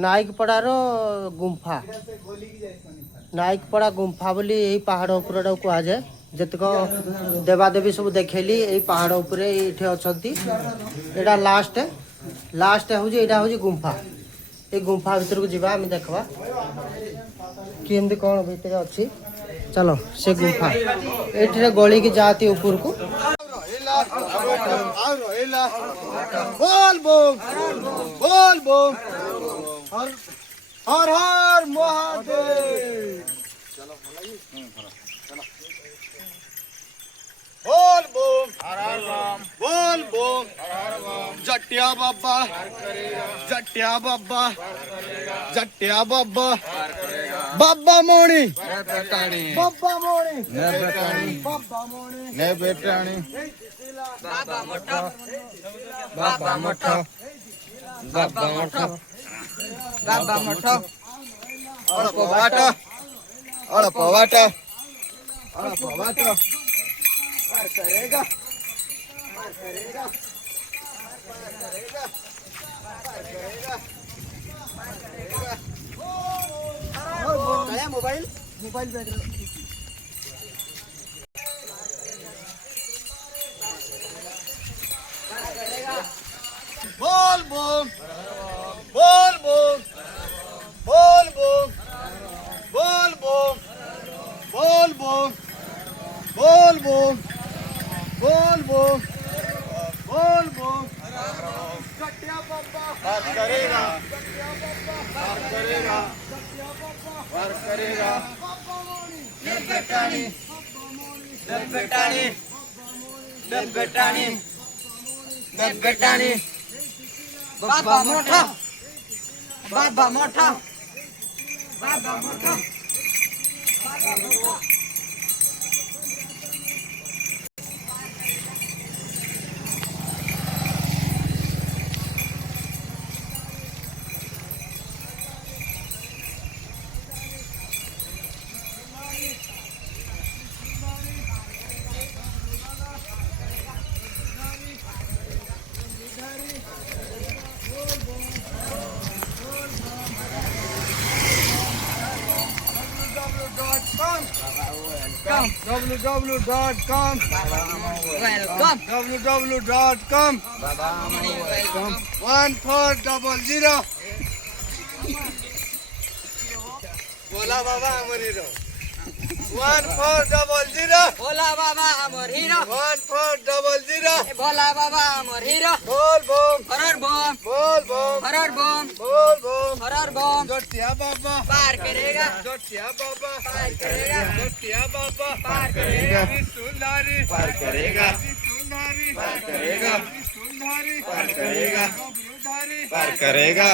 नायकपड़ार गुंफा नायकपड़ा गुंफा बोली यही पहाड़ ऊपर कह जाए जतक देवादेवी सब देखेली यही पहाड़ उपरे ये अच्छी यहाँ लास्ट लास्ट हूँ गुंफा ये गुंफा भीतर को जीवा आम देखा कि कौन भीतर अच्छी चलो से गुंफा ये गली की जाती ऊपर को बोल बोल बोल बोल हर हर महादेव बोल बोल बोल बोल जटिया बाबा जटिया बाबा जटिया बाबा बाबा मोणी बाबा मोणी बाबा मोणी ने बेटाणी बाबा मोठा बाबा मोठा बाबा मोठा बाबा मोठा अड़प वाटा अड़प वाटा अड़प वाटा पार करेगा पार करेगा पार करेगा पार करेगा पार करेगा क्या मोबाइल मोबाइल बैठ बोल बोल बोल बोल बोल बोल बोल बोल बोल बोल बोल बोल बोल बोल बोल बोल कटिया बाबा पार करेगा पार करेगा पार करेगा बेटानी बेटानी बेटानी बेटानी बाबा मोठा बाबा मोठा बाबा मोठा बाबा मोठा www.com www.com 1400 बोला बाबा अमर हीरो 1400 बोला बाबा अमर हीरो 1400 बोला बाबा अमर हीरो बोल बोल हरर बम बोल बोल हरर बम बोल बोल हरर बम जटिया बाबा पार करेगा जटिया बाबा पार करेगा जटिया बाबा पार करेगा सुंदरी पार करेगा सुंदरी पार करेगा सुंदरी पार करेगा पार करेगा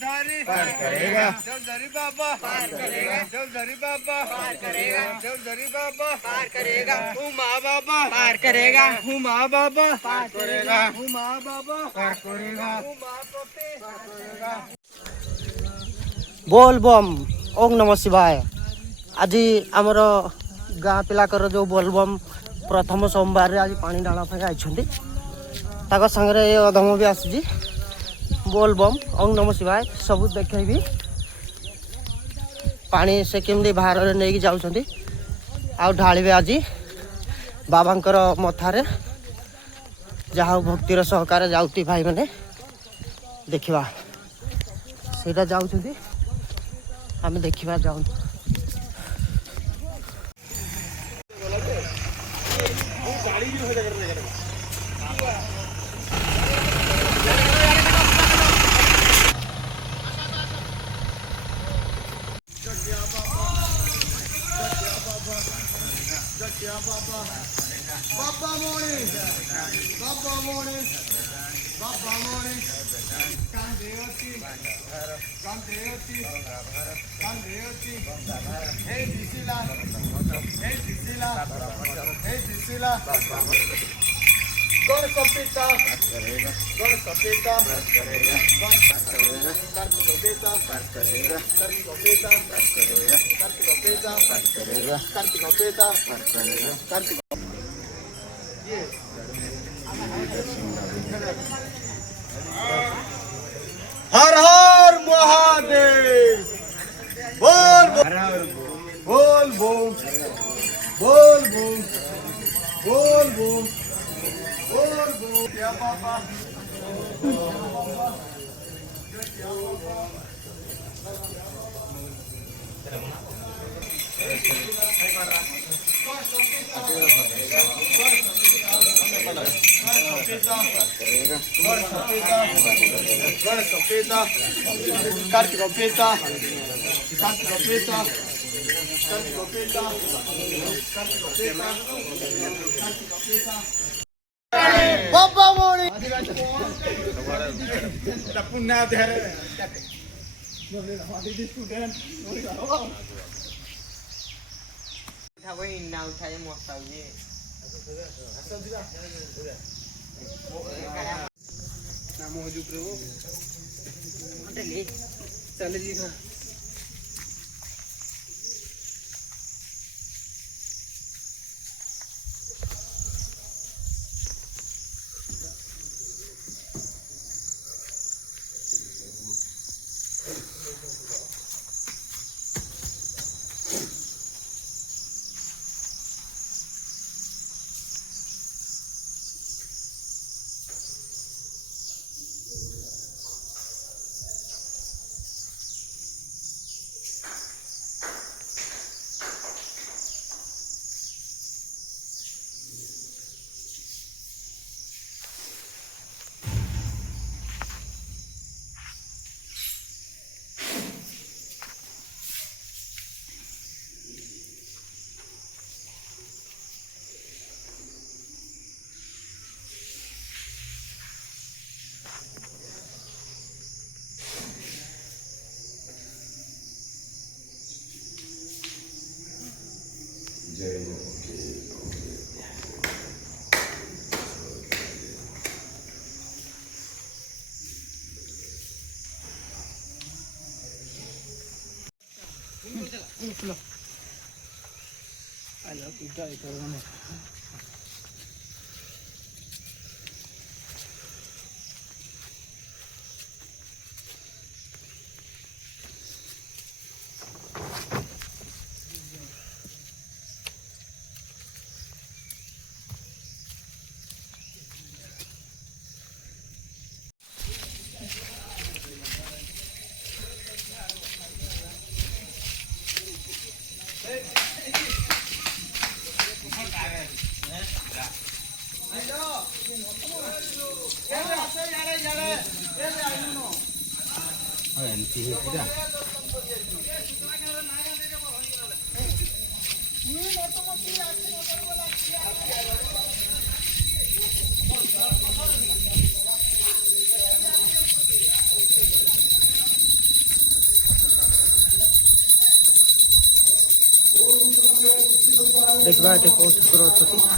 पार करेगा जलधरी बाबा पार करेगा जलधरी बाबा पार करेगा जलधरी बाबा पार करेगा उमा बाबा पार करेगा उमा बाबा पार करेगा उमा बाबा पार करेगा उमा पोते पार करेगा बोल बम ओम नमः शिवाय आज आमर गाँ पिलाकर जो बोलबम प्रथम सोमवार आज पानी डाला आई सागर अधम भी आसूँ बोल बम ओम नमः शिवाय सब देखेबी पानी से केमती बाहर नहीं जाऊँगी आउ ढालिबे आज बाबांकर मथारे जहाँ भक्तिर सहकार जाऊती भाई मैंने देखा सेटा जाऊँगी आम देखा जाऊँ बाबा मोणी बाबा मोणी बाबा मोणी कांदेवती कांदेवती कांदेवती हे दिसिला हे दिसिला हे दिसिला गण कपिता गण कपिता कार्तिक कपिता कार्तिक कपिता कार्तिक कपिता कार्तिक कपिता कार्तिक हर हर महादेव महादेव बोल बोल बोल बोल बोल बोल बोल बोल बोल क्या पापा चल जी देखा एटे कौन ठाकुर अच्छा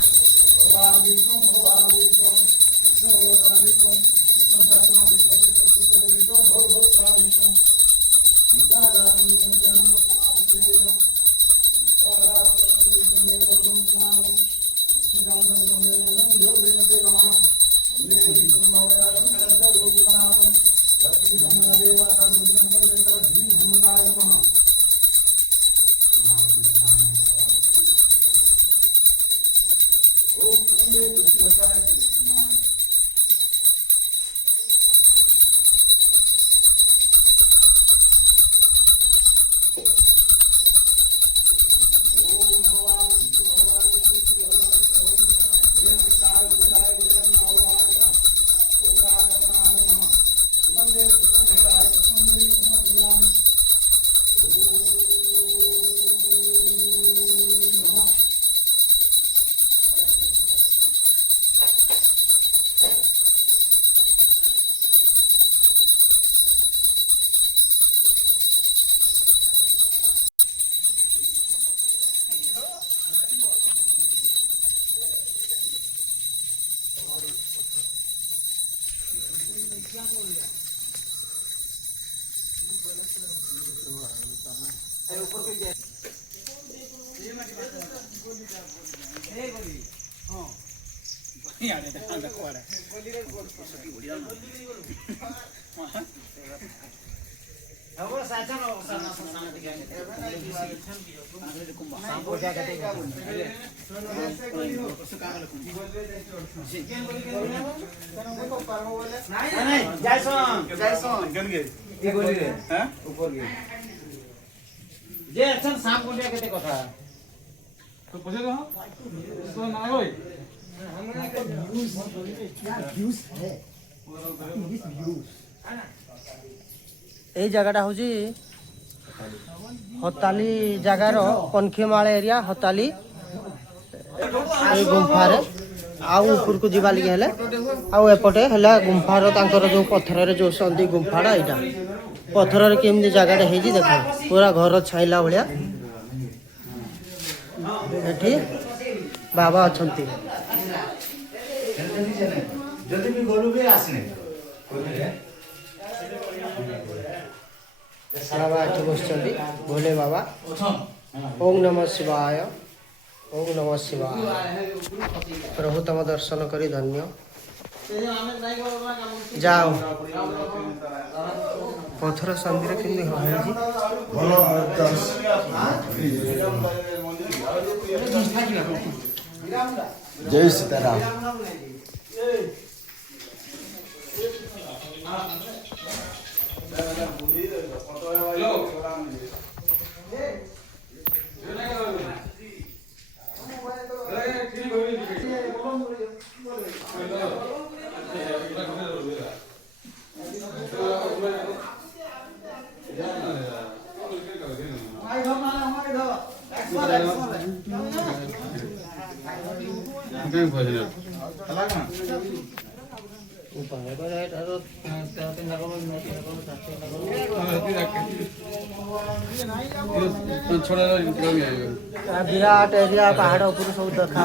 तो पछे तो तो ना होय এই জায়গাটা হচ্ছে হতালি জায়গার পনখিমাଳ এরিয়া হতালি এই গুম্ফারে ଆଉ ଉପରକୁ ଯିବା ଲାଗି ହେଲେ ଆଉ ଏପଟେ ହେଲା ଗୁମ୍ଫାର ତାଙ୍କର ଯୋଉ ପଥରରେ ଯୋଉ ସନ୍ଧି ଗୁମ୍ଫାଟା ଏଇଟା ପଥରରେ କେମିତି ଜାଗାଟା ହେଇଛି ଦେଖ ପୁରା ଘର ଛାଇଲା ଭଳିଆ ଏଠି ବାବା ଅଛନ୍ତି ଯଦି ବି ଗଲୁ ବି ଆସିନେ ବାବା ଏଠି ବସିଛନ୍ତି ଭୋଲେ ବାବା ଓಂ ନମଃ ଶିବାୟ ଓಂ ନମଃ ଶିବାୟ ପ୍ରଭୁ ତମ ଦର୍ଶନ କରି ଧନ୍ୟ ଯାଅ ପଥର ସନ୍ଧିରେ କେମିତି ହେଇଛି ଭଲ ଜୟ ସୀତାରାମ ବିରାଟ ଏରିଆ ପାହାଡ଼ ଉପରୁ ସବୁ ଦେଖା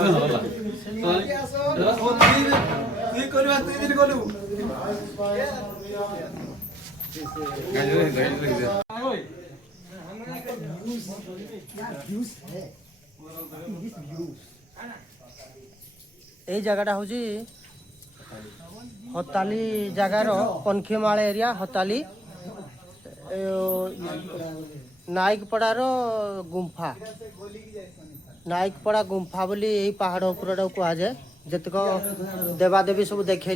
এই জায়গাটা হচ্ছে হতালি জায়গার পনখিমাଳ এরিয়া হতালি ନାଇକପଡ଼ାର ଗୁମ୍ଫା ନାଇକପଡ଼ା ଗୁମ୍ଫା ବୋଲି ଏଇ ପାହାଡ଼ ଉପରଟାକୁ କୁହାଯାଏ ଯେତିକ ଦେବାଦେବୀ ସବୁ ଦେଖେଇ